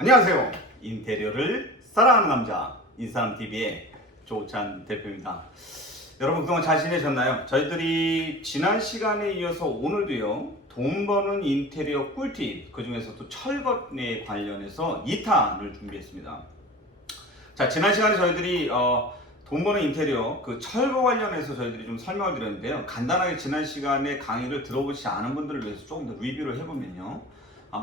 안녕하세요. 인테리어를 사랑하는 남자 인사람TV의 조찬 대표입니다. 여러분 그동안 잘 지내셨나요? 저희들이 지난 시간에 이어서 오늘도요 돈 버는 인테리어 꿀팁, 그 중에서도 철거에 관련해서 2탄을 준비했습니다. 자, 지난 시간에 저희들이 돈 버는 인테리어 그 철거 관련해서 저희들이 좀 설명을 드렸는데요. 간단하게 지난 시간에 강의를 들어보시지 않은 분들을 위해서 조금 더 리뷰를 해보면요,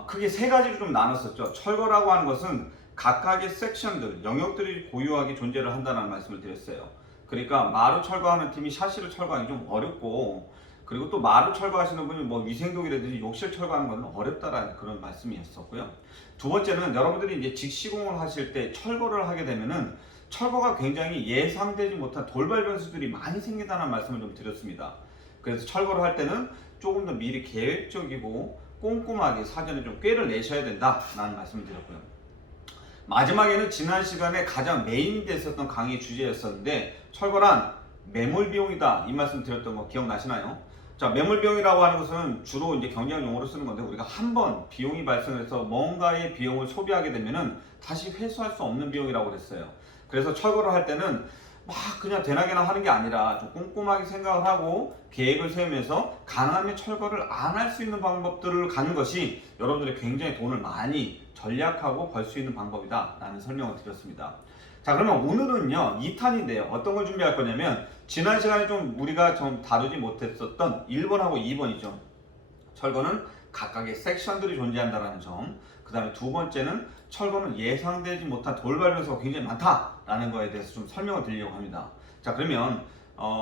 크게 세 가지로 좀 나눴었죠. 철거라고 하는 것은 각각의 섹션들, 영역들이 고유하게 존재를 한다는 말씀을 드렸어요. 그러니까 마루 철거하는 팀이 샤시를 철거하기 좀 어렵고, 그리고 또 마루 철거하시는 분이 뭐 위생독이라든지 욕실 철거하는 건 어렵다라는 그런 말씀이었었고요. 두 번째는 여러분들이 이제 직시공을 하실 때 철거를 하게 되면은 철거가 굉장히 예상되지 못한 돌발 변수들이 많이 생긴다는 말씀을 좀 드렸습니다. 그래서 철거를 할 때는 조금 더 미리 계획적이고 꼼꼼하게 사전에 좀 꾀를 내셔야 된다라는 말씀을 드렸고요. 마지막에는 지난 시간에 가장 메인이 됐었던 강의 주제였었는데, 철거란 매몰 비용이다 이 말씀 드렸던 거 기억나시나요? 자, 매몰 비용이라고 하는 것은 주로 이제 경제학 용어로 쓰는 건데, 우리가 한번 비용이 발생해서 뭔가의 비용을 소비하게 되면은 다시 회수할 수 없는 비용이라고 그랬어요. 그래서 철거를 할 때는 막 그냥 되나게나 하는 게 아니라 좀 꼼꼼하게 생각을 하고 계획을 세우면서 가능하면 철거를 안 할 수 있는 방법들을 가는 것이 여러분들이 굉장히 돈을 많이 절약하고 벌 수 있는 방법이다 라는 설명을 드렸습니다. 자, 그러면 오늘은요 2탄인데요 어떤 걸 준비할 거냐면, 지난 시간에 좀 우리가 좀 다루지 못했었던 1번하고 2번이죠. 철거는 각각의 섹션들이 존재한다는 점, 그 다음에 두 번째는 철거는 예상되지 못한 돌발 변수가 굉장히 많다라는 거에 대해서 좀 설명을 드리려고 합니다. 자, 그러면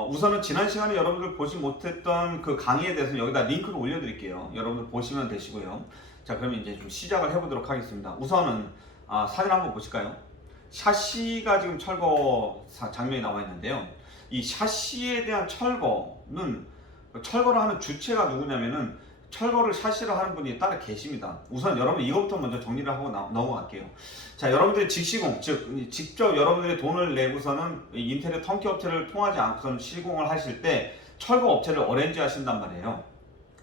우선은 지난 시간에 여러분들 보지 못했던 그 강의에 대해서 여기다 링크를 올려드릴게요. 여러분들 보시면 되시고요. 자, 그러면 이제 좀 시작을 해보도록 하겠습니다. 우선은 사진 한번 보실까요? 샤시가 지금 철거 장면이 나와 있는데요. 이 샤시에 대한 철거는, 철거를 하는 주체가 누구냐면은 철거를 샤시를 하는 분이 따로 계십니다. 우선 여러분 이거부터 먼저 정리를 하고 넘어갈게요. 자, 여러분들이 직시공, 즉 직접 여러분들이 돈을 내고서는 인테리어 턴키 업체를 통하지 않고서는 시공을 하실 때 철거 업체를 어레인지 하신단 말이에요.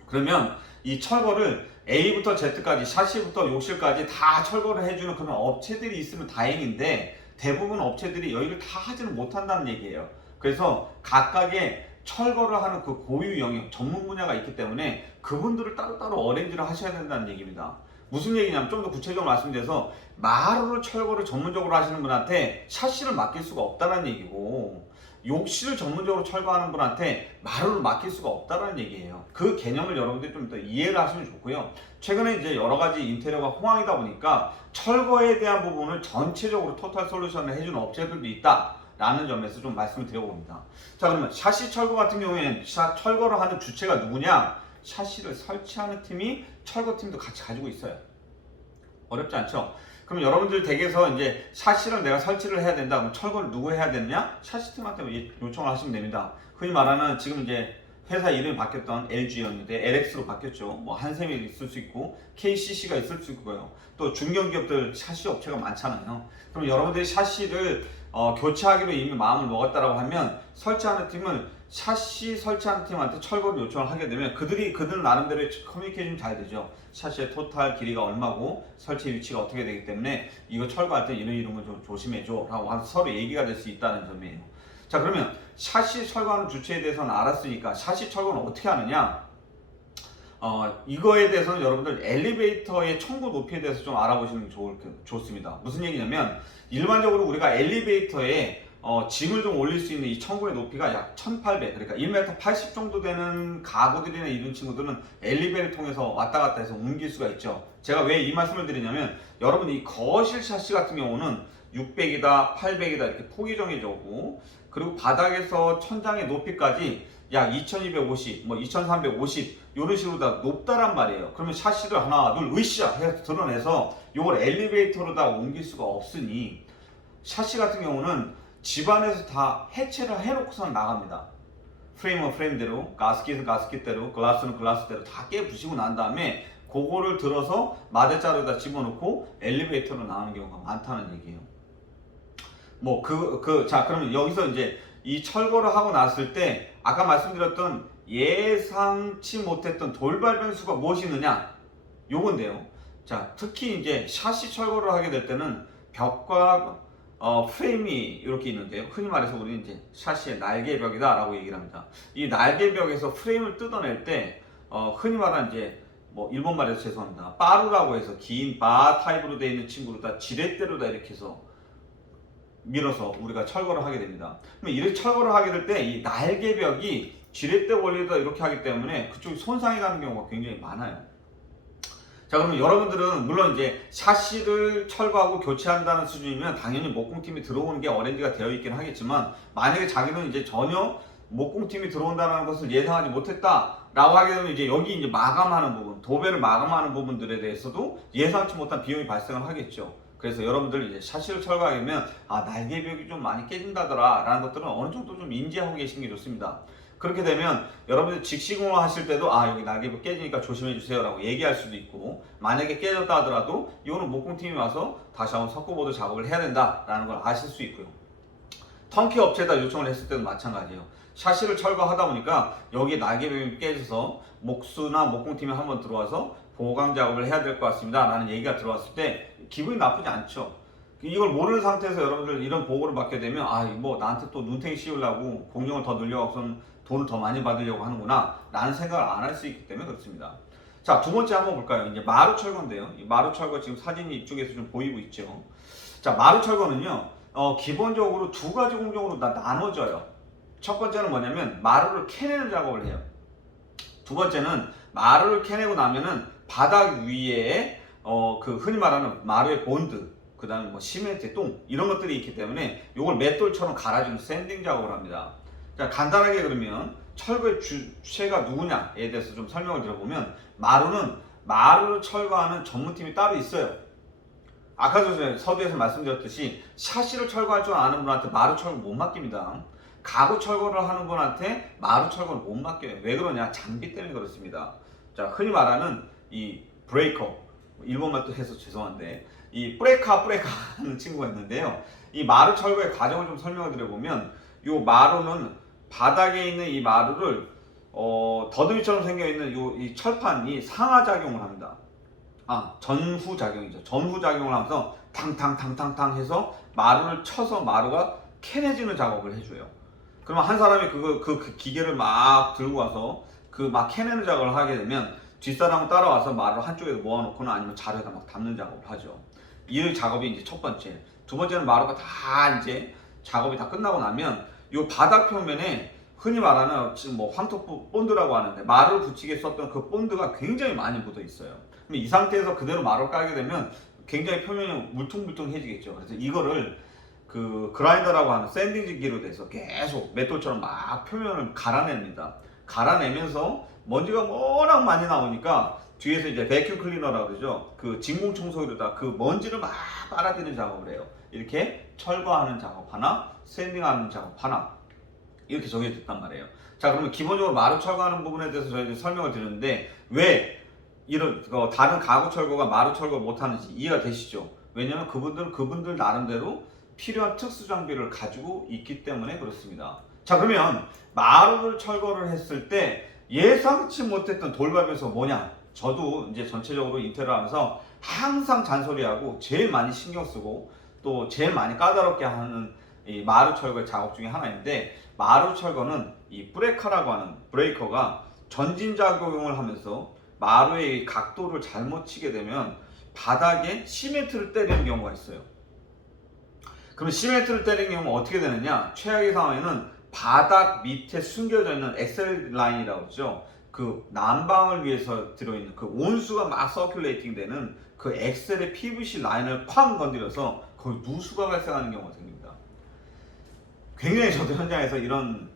그러면 이 철거를 A부터 Z까지, 샤시부터 욕실까지 다 철거를 해주는 그런 업체들이 있으면 다행인데, 대부분 업체들이 여기를 다 하지는 못한다는 얘기예요. 그래서 각각의 철거를 하는 그 고유 영역, 전문 분야가 있기 때문에 그분들을 따로따로 어레인지를 하셔야 된다는 얘기입니다. 무슨 얘기냐면, 좀 더 구체적으로 말씀드려서 마루를 철거를 전문적으로 하시는 분한테 샤시를 맡길 수가 없다는 얘기고, 욕실을 전문적으로 철거하는 분한테 마루를 맡길 수가 없다는 얘기예요. 그 개념을 여러분들이 좀 더 이해를 하시면 좋고요. 최근에 이제 여러 가지 인테리어가 호황이다 보니까 철거에 대한 부분을 전체적으로 토탈 솔루션을 해주는 업체들도 있다 라는 점에서 좀 말씀을 드려봅니다. 자, 그러면 샤시 철거 같은 경우에는 철거를 하는 주체가 누구냐? 샤시를 설치하는 팀이 철거팀도 같이 가지고 있어요. 어렵지 않죠? 그럼 여러분들 댁에서 이제 샤시를 내가 설치를 해야 된다. 그럼 철거를 누구 해야 되느냐? 샤시팀한테 요청을 하시면 됩니다. 흔히 말하는, 지금 이제 회사 이름이 바뀌었던 LG였는데 LX로 바뀌었죠. 뭐 한샘이 있을 수 있고 KCC가 있을 수 있고요. 또 중견기업들 샤시 업체가 많잖아요. 그럼 여러분들이 샤시를 교체하기로 이미 마음을 먹었다라고 하면, 설치하는 팀은 샤시 설치하는 팀한테 철거를 요청을 하게 되면 그들 나름대로 커뮤니케이션이 잘 되죠. 샤시의 토탈 길이가 얼마고 설치 위치가 어떻게 되기 때문에 이거 철거할 때 이런 거 좀 조심해줘 라고 서로 얘기가 될 수 있다는 점이에요. 자, 그러면 샤시 철거하는 주체에 대해서는 알았으니까 샤시 철거는 어떻게 하느냐? 이거에 대해서는 여러분들 엘리베이터의 청구 높이에 대해서 좀 알아보시는 게 좋습니다. 무슨 얘기냐면, 일반적으로 우리가 엘리베이터에 짐을 좀 올릴 수 있는 이 청구의 높이가 약 1800, 그러니까 1m 80 정도 되는 가구들이나 이런 친구들은 엘리베이터를 통해서 왔다 갔다 해서 옮길 수가 있죠. 제가 왜 이 말씀을 드리냐면, 여러분 이 거실 샤시 같은 경우는 600이다 800이다 이렇게 폭이 정해져 오고, 그리고 바닥에서 천장의 높이까지 약 2250, 뭐 2350 이런 식으로 다 높다란 말이에요. 그러면 샤시를 하나 둘 으쌰 해서 드러내서 이걸 엘리베이터로 다 옮길 수가 없으니, 샤시 같은 경우는 집안에서 다 해체를 해놓고선 나갑니다. 프레임은 프레임대로, 가스킷은 가스킷대로, 글라스는 글라스대로 다 깨부시고 난 다음에 그거를 들어서 마대자루에다 집어넣고 엘리베이터로 나오는 경우가 많다는 얘기예요. 자, 그러면 여기서 이제 이 철거를 하고 났을 때 아까 말씀드렸던 예상치 못했던 돌발 변수가 무엇이 있느냐? 요건데요. 자, 특히 이제 샤시 철거를 하게 될 때는 벽과 프레임이 이렇게 있는데요. 흔히 말해서 우리는 이제 샤시의 날개벽이다라고 얘기를 합니다. 이 날개벽에서 프레임을 뜯어낼 때 흔히 말하는 이제 뭐 일본 말에서 죄송합니다. 빠루라고 해서 긴 바 타입으로 되어 있는 친구를 다 지렛대로다 이렇게 해서 밀어서 우리가 철거를 하게 됩니다. 그러면 이렇게 철거를 하게 될 때 이 날개벽이 지렛대 원리에다 이렇게 하기 때문에 그쪽이 손상이 가는 경우가 굉장히 많아요. 자, 그러면 여러분들은 물론 이제 샤시를 철거하고 교체한다는 수준이면 당연히 목공팀이 들어오는 게 어레인지가 되어 있긴 하겠지만, 만약에 자기는 이제 전혀 목공팀이 들어온다는 것을 예상하지 못했다라고 하게 되면 이제 여기 이제 마감하는 부분, 도배를 마감하는 부분들에 대해서도 예상치 못한 비용이 발생을 하겠죠. 그래서 여러분들 이제 샤시를 철거하게 되면 날개벽이 좀 많이 깨진다더라 라는 것들은 어느 정도 좀 인지하고 계시는 게 좋습니다. 그렇게 되면 여러분들 직시공을 하실 때도 여기 날개벽 깨지니까 조심해 주세요 라고 얘기할 수도 있고, 만약에 깨졌다 하더라도 이거는 목공팀이 와서 다시 한번 석고보드 작업을 해야 된다 라는 걸 아실 수 있고요. 턴키 업체에다 요청을 했을 때도 마찬가지예요. 샤시를 철거하다 보니까 여기 날개벽이 깨져서 목수나 목공팀이 한번 들어와서 보강 작업을 해야 될 것 같습니다 라는 얘기가 들어왔을 때 기분이 나쁘지 않죠. 이걸 모르는 상태에서 여러분들 이런 보고를 받게 되면 뭐 나한테 또 눈탱이 씌우려고 공정을 더 늘려갖고선 돈을 더 많이 받으려고 하는구나 라는 생각을 안 할 수 있기 때문에 그렇습니다. 자, 두 번째 한번 볼까요? 이제 마루 철거인데요. 이 마루 철거 지금 사진이 이쪽에서 좀 보이고 있죠. 자, 마루 철거는요 기본적으로 두 가지 공정으로 나눠져요. 첫 번째는 뭐냐면 마루를 캐내는 작업을 해요. 두 번째는 마루를 캐내고 나면은 바닥 위에 그 흔히 말하는 마루의 본드, 그 다음에 뭐 시멘트, 똥 이런 것들이 있기 때문에 이걸 맷돌처럼 갈아주는 샌딩 작업을 합니다. 자, 간단하게 그러면 철거의 주체가 누구냐에 대해서 좀 설명을 드려보면, 마루는 마루를 철거하는 전문팀이 따로 있어요. 아까 전에 서두에서 말씀드렸듯이 샤시를 철거할 줄 아는 분한테 마루 철거 못 맡깁니다. 가구 철거를 하는 분한테 마루 철거를 못 맡겨요. 왜 그러냐? 장비 때문에 그렇습니다. 자, 흔히 말하는 이 브레이커, 일본말 또 해서 죄송한데 이 브레이카 하는 친구가 있는데요. 이 마루 철거의 과정을 좀 설명을 드려보면, 이 마루는 바닥에 있는 이 마루를 더듬이처럼 생겨있는 이 철판이 상하작용을 합니다. 전후작용이죠. 전후작용을 하면서 탕탕탕탕탕 해서 마루를 쳐서 마루가 캐내지는 작업을 해줘요. 그러면 한 사람이 그 기계를 막 들고 와서 그 막 캐내는 작업을 하게 되면 뒷사람은 따라와서 마루를 한쪽에 모아놓거나 아니면 자루에다 막 담는 작업을 하죠. 이 작업이 이제 첫 번째. 두 번째는 마루가 다 이제 작업이 다 끝나고 나면 이 바닥 표면에 흔히 말하는 지금 뭐 황토 본드라고 하는데 마루를 붙이게 썼던 그 본드가 굉장히 많이 묻어 있어요. 그럼 이 상태에서 그대로 마루를 깔게 되면 굉장히 표면이 물퉁물퉁해지겠죠. 그래서 이거를 그 그라인더라고 하는 샌딩기로 돼서 계속 맷돌처럼 막 표면을 갈아냅니다. 갈아내면서 먼지가 워낙 많이 나오니까 뒤에서 이제 베큐 클리너라고 그러죠. 그 진공 청소기로다 그 먼지를 막 빨아들이는 작업을 해요. 이렇게 철거하는 작업 하나, 샌딩하는 작업 하나, 이렇게 정해졌단 말이에요. 자, 그러면 기본적으로 마루 철거하는 부분에 대해서 저희들이 설명을 드렸는데, 왜 이런 다른 가구 철거가 마루 철거 못하는지 이해가 되시죠? 왜냐면 그분들 나름대로 필요한 특수 장비를 가지고 있기 때문에 그렇습니다. 자, 그러면 마루를 철거를 했을 때 예상치 못했던 돌발 요소가 뭐냐? 저도 이제 전체적으로 인테리어 하면서 항상 잔소리하고 제일 많이 신경 쓰고 또 제일 많이 까다롭게 하는 이 마루 철거 작업 중에 하나인데, 마루 철거는 이 브레이커라고 하는 브레이커가 전진 작용을 하면서 마루의 각도를 잘못 치게 되면 바닥에 시멘트를 때리는 경우가 있어요. 그럼 시멘트를 때리는 경우는 어떻게 되느냐? 최악의 상황에는 바닥 밑에 숨겨져 있는 엑셀 라인이라고 그러죠. 그 난방을 위해서 들어있는 그 온수가 막 서큘레이팅 되는 그 엑셀의 PVC 라인을 쾅 건드려서 거의 누수가 발생하는 경우가 생깁니다. 굉장히 저도 현장에서 이런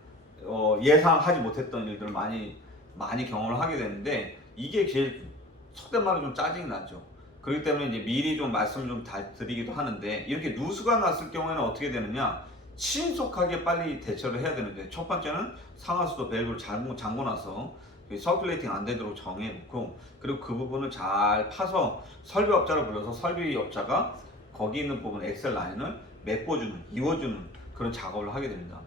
예상하지 못했던 일들을 많이 경험을 하게 되는데, 이게 제일 속된 말로 좀 짜증이 나죠. 그렇기 때문에 이제 미리 좀 말씀을 좀 드리기도 하는데, 이렇게 누수가 났을 경우에는 어떻게 되느냐? 신속하게 빨리 대처를 해야 되는데, 첫 번째는 상하수도 밸브를 잠궈놔서 서큘레이팅 안 되도록 정해놓고, 그리고 그 부분을 잘 파서 설비업자를 불러서 설비업자가 거기 있는 부분 엑셀 라인을 메꿔주는, 이어주는 그런 작업을 하게 됩니다.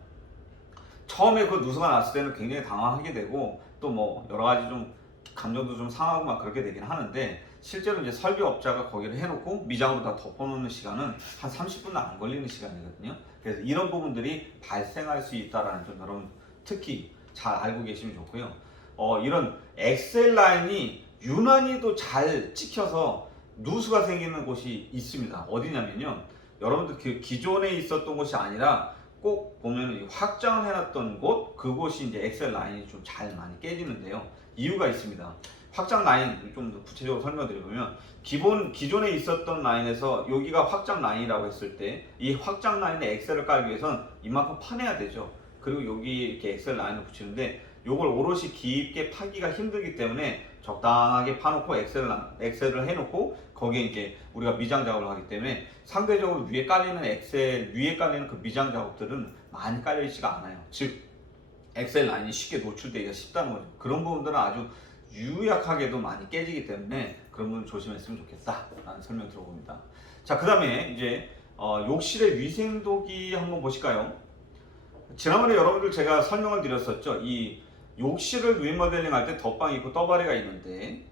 처음에 그 누수가 났을 때는 굉장히 당황하게 되고 또 뭐 여러 가지 좀 감정도 좀 상하고 막 그렇게 되긴 하는데, 실제로 이제 설비업자가 거기를 해놓고 미장으로 다 덮어놓는 시간은 한 30분도 안 걸리는 시간이거든요. 그래서 이런 부분들이 발생할 수 있다라는 점 여러분 특히 잘 알고 계시면 좋고요. 이런 엑셀 라인이 유난히도 잘 찍혀서 누수가 생기는 곳이 있습니다. 어디냐면요, 여러분들 그 기존에 있었던 곳이 아니라 꼭 보면 확장을 해놨던 곳, 그곳이 이제 엑셀 라인이 좀 잘 많이 깨지는데요. 이유가 있습니다. 확장 라인 좀 더 구체적으로 설명드리면, 기존에 있었던 라인에서 여기가 확장 라인이라고 했을 때 이 확장 라인에 엑셀을 깔기 위해선 이만큼 파내야 되죠. 그리고 여기 이렇게 엑셀 라인을 붙이는데 요걸 오롯이 깊게 파기가 힘들기 때문에 적당하게 파놓고 엑셀을 해놓고 거기에 이제 우리가 미장 작업을 하기 때문에 상대적으로 위에 깔리는 그 미장 작업들은 많이 깔려 있지가 않아요. 즉 엑셀 라인이 쉽게 노출되기가 쉽다는 거죠. 그런 부분들은 아주 유약하게도 많이 깨지기 때문에 그런 부분 조심했으면 좋겠다라는 설명 들어봅니다. 자, 그 다음에 이제 욕실의 위생도기 한번 보실까요? 지난번에 여러분들 제가 설명을 드렸었죠. 이 욕실을 리모델링 할 때 덧방이 있고 떠바리가 있는데,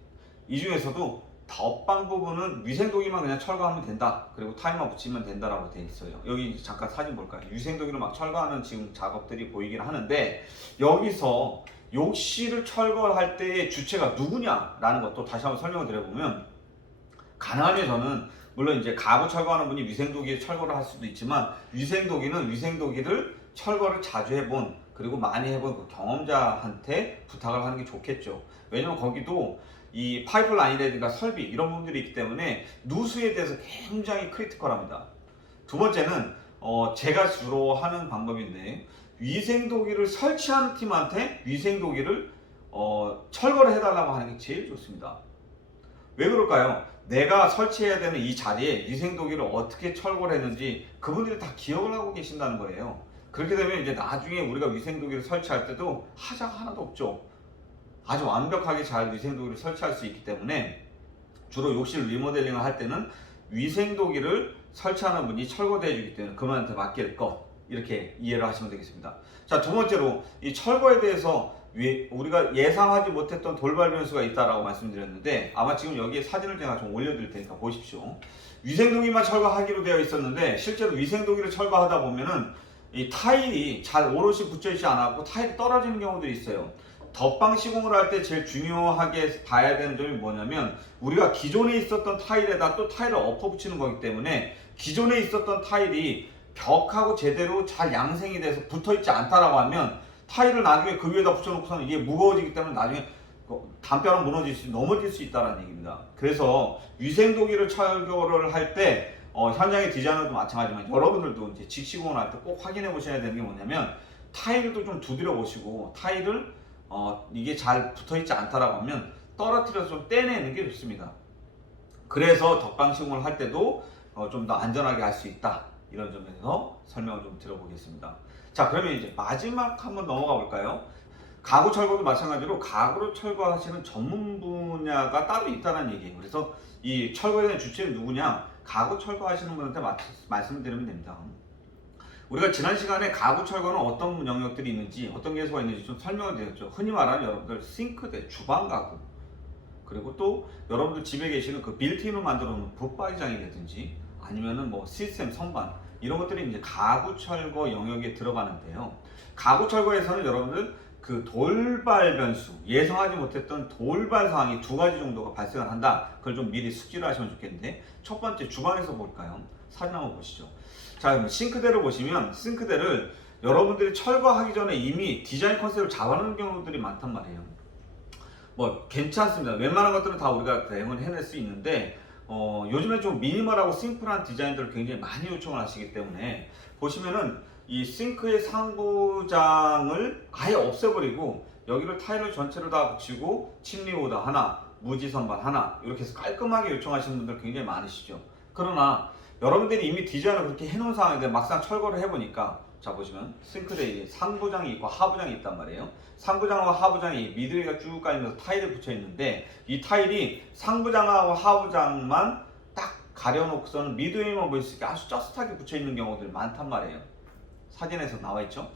이 중에서도 덧방 부분은 위생도기만 그냥 철거하면 된다, 그리고 타일만 붙이면 된다라고 되어 있어요. 여기 잠깐 사진 볼까요? 위생도기로 막 철거하는 지금 작업들이 보이긴 하는데, 여기서 욕실을 철거할 때의 주체가 누구냐라는 것도 다시 한번 설명을 드려보면, 가능하면 저는 물론 이제 가구 철거하는 분이 위생도기 철거를 할 수도 있지만, 위생도기를 철거를 자주 해본, 그리고 많이 해본 그 경험자한테 부탁을 하는 게 좋겠죠. 왜냐면 거기도 이 파이프라인이라든가 설비 이런 부분들이 있기 때문에 누수에 대해서 굉장히 크리티컬합니다. 두 번째는 제가 주로 하는 방법인데, 위생도기를 설치하는 팀한테 위생도기를 철거를 해달라고 하는 게 제일 좋습니다. 왜 그럴까요? 내가 설치해야 되는 이 자리에 위생도기를 어떻게 철거를 했는지 그분들이 다 기억을 하고 계신다는 거예요. 그렇게 되면 이제 나중에 우리가 위생도기를 설치할 때도 하자가 하나도 없죠. 아주 완벽하게 잘 위생도기를 설치할 수 있기 때문에 주로 욕실 리모델링을 할 때는 위생도기를 설치하는 분이 철거돼 주기 때문에 그분한테 맡길 것, 이렇게 이해를 하시면 되겠습니다. 자, 두 번째로 이 철거에 대해서 우리가 예상하지 못했던 돌발 변수가 있다라고 말씀드렸는데, 아마 지금 여기에 사진을 제가 좀 올려드릴 테니까 보십시오. 위생도기만 철거하기로 되어 있었는데 실제로 위생도기를 철거하다 보면은 이 타일이 잘 오롯이 붙여있지 않았고 타일이 떨어지는 경우들이 있어요. 덧방 시공을 할 때 제일 중요하게 봐야 되는 점이 뭐냐면, 우리가 기존에 있었던 타일에다 또 타일을 엎어 붙이는 거기 때문에 기존에 있었던 타일이 벽하고 제대로 잘 양생이 돼서 붙어있지 않다라고 하면 타일을 나중에 그 위에다 붙여놓고서는 이게 무거워지기 때문에 나중에 담벼락 넘어질 수 있다는 얘기입니다. 그래서 위생도기를 철거를 할 때 현장의 디자이너도 마찬가지지만 여러분들도 이제 직시공을 할 때 꼭 확인해 보셔야 되는 게 뭐냐면, 타일도 좀 두드려 보시고 타일을 이게 잘 붙어있지 않다라고 하면 떨어뜨려서 좀 떼내는 게 좋습니다. 그래서 덧방 시공을 할 때도 좀 더 안전하게 할 수 있다, 이런 점에서 설명을 좀 드려보겠습니다. 자, 그러면 이제 마지막 한번 넘어가 볼까요? 가구 철거도 마찬가지로 가구를 철거하시는 전문 분야가 따로 있다는 얘기예요. 그래서 이 철거에 대한 주체는 누구냐? 가구 철거하시는 분한테 말씀드리면 됩니다. 우리가 지난 시간에 가구 철거는 어떤 영역들이 있는지, 어떤 개수가 있는지 좀 설명을 드렸죠. 흔히 말하는 여러분들 싱크대, 주방 가구, 그리고 또 여러분들 집에 계시는 그 빌트인으로 만들어 놓은 붙박이장이라든지 아니면은 뭐 시스템 선반, 이런 것들이 이제 가구 철거 영역에 들어가는데요. 가구 철거에서는 여러분들 그 돌발 변수, 예상하지 못했던 돌발 상황이 두 가지 정도가 발생을 한다. 그걸 좀 미리 숙지를 하시면 좋겠는데, 첫 번째 주방에서 볼까요? 사진 한번 보시죠. 자, 싱크대를 보시면 싱크대를 여러분들이 철거하기 전에 이미 디자인 컨셉을 잡아놓은 경우들이 많단 말이에요. 뭐 괜찮습니다. 웬만한 것들은 다 우리가 대응을 해낼 수 있는데 요즘에 좀 미니멀하고 심플한 디자인들을 굉장히 많이 요청을 하시기 때문에 보시면은 이 싱크의 상부장을 아예 없애버리고 여기를 타일을 전체로 다 붙이고 침리 오다 하나, 무지 선반 하나, 이렇게 해서 깔끔하게 요청하시는 분들 굉장히 많으시죠. 그러나 여러분들이 이미 디자인을 그렇게 해놓은 상황인데 막상 철거를 해보니까, 자 보시면 싱크대에 상부장이 있고 하부장이 있단 말이에요. 상부장과 하부장이 미드웨이가 쭉 깔리면서 타일이 붙여 있는데, 이 타일이 상부장하고 하부장만 딱 가려놓고서는 미드웨이만 보일 수 있게 아주 쩌슷하게 붙여 있는 경우들이 많단 말이에요. 사진에서 나와 있죠.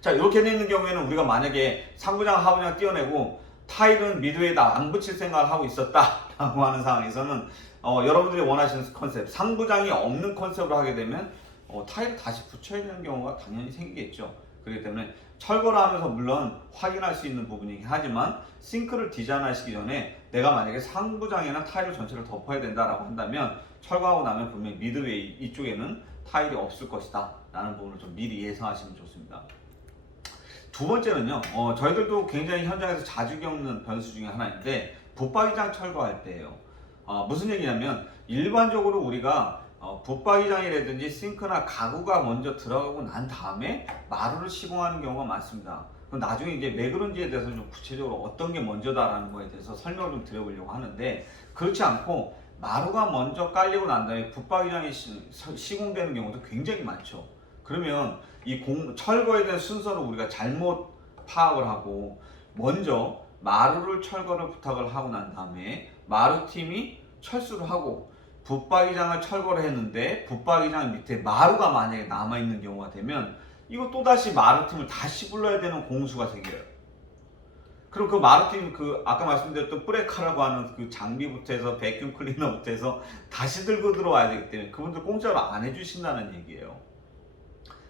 자, 이렇게 되어 있는 경우에는 우리가 만약에 상부장 하부장 띄어내고 타일은 미드웨이에다 안 붙일 생각을 하고 있었다라고 하는 상황에서는 여러분들이 원하시는 컨셉, 상부장이 없는 컨셉으로 하게 되면 타일을 다시 붙여야 되는 경우가 당연히 생기겠죠. 그렇기 때문에 철거를 하면서 물론 확인할 수 있는 부분이긴 하지만 싱크를 디자인하시기 전에 내가 만약에 상부장이나 타일을 전체를 덮어야 된다라고 한다면 철거하고 나면 분명히 미드웨이 이쪽에는 타일이 없을 것이다 라는 부분을 좀 미리 예상하시면 좋습니다. 두 번째는요, 저희들도 굉장히 현장에서 자주 겪는 변수 중에 하나인데 붙박이장 철거할 때예요. 무슨 얘기냐면 일반적으로 우리가 붙박이장이라든지 싱크나 가구가 먼저 들어가고 난 다음에 마루를 시공하는 경우가 많습니다. 그럼 나중에 이제 왜 그런지에 대해서 좀 구체적으로 어떤 게 먼저다라는 거에 대해서 설명을 좀 드려보려고 하는데, 그렇지 않고 마루가 먼저 깔리고 난 다음에 붙박이장이 시공되는 경우도 굉장히 많죠. 그러면 이 철거에 대한 순서를 우리가 잘못 파악을 하고 먼저 마루를 철거를 부탁을 하고 난 다음에 마루팀이 철수를 하고 붙박이장을 철거를 했는데 붙박이장 밑에 마루가 만약에 남아있는 경우가 되면 이거 또다시 마루팀을 다시 불러야 되는 공수가 생겨요. 그럼 그 마루팀 아까 말씀드렸던 뿌레카라고 하는 그 장비부터 해서 베큐um 클리너부터 해서 다시 들고 들어와야 되기 때문에 그분들 공짜로 안 해주신다는 얘기예요.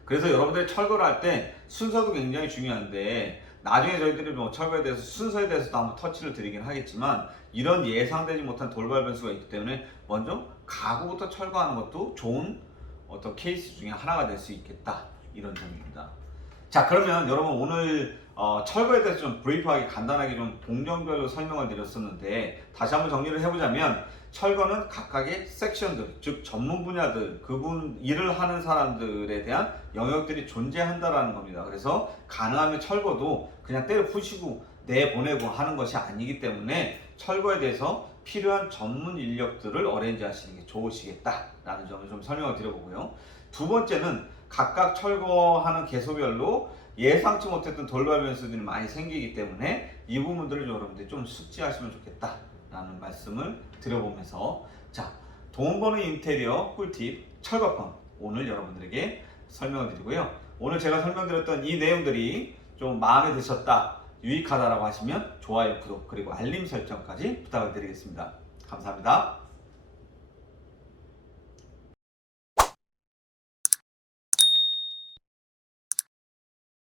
그래서 여러분들이 철거를 할 때 순서도 굉장히 중요한데 나중에 저희들이 철거에 대해서 순서에 대해서도 한번 터치를 드리긴 하겠지만 이런 예상되지 못한 돌발 변수가 있기 때문에 먼저 가구부터 철거하는 것도 좋은 어떤 케이스 중에 하나가 될 수 있겠다 이런 점입니다. 자, 그러면 여러분 오늘 철거에 대해서 좀 브리프하게 간단하게 좀 공정별로 설명을 드렸었는데 다시 한번 정리를 해보자면 철거는 각각의 섹션들, 즉 전문 분야들, 그분 일을 하는 사람들에 대한 영역들이 존재한다라는 겁니다. 그래서 가능하면 철거도 그냥 때려 부시고 내보내고 하는 것이 아니기 때문에 철거에 대해서 필요한 전문 인력들을 어레인지 하시는 게 좋으시겠다라는 점을 좀 설명을 드려보고요. 두 번째는 각각 철거하는 개소별로 예상치 못했던 돌발 변수들이 많이 생기기 때문에 이 부분들을 여러분들이 좀 숙지하시면 좋겠다라는 말씀을 드려보면서, 자, 돈 버는 인테리어 꿀팁 철거편 오늘 여러분들에게 설명을 드리고요. 오늘 제가 설명드렸던 이 내용들이 좀 마음에 드셨다, 유익하다라고 하시면 좋아요, 구독, 그리고 알림 설정까지 부탁을 드리겠습니다. 감사합니다.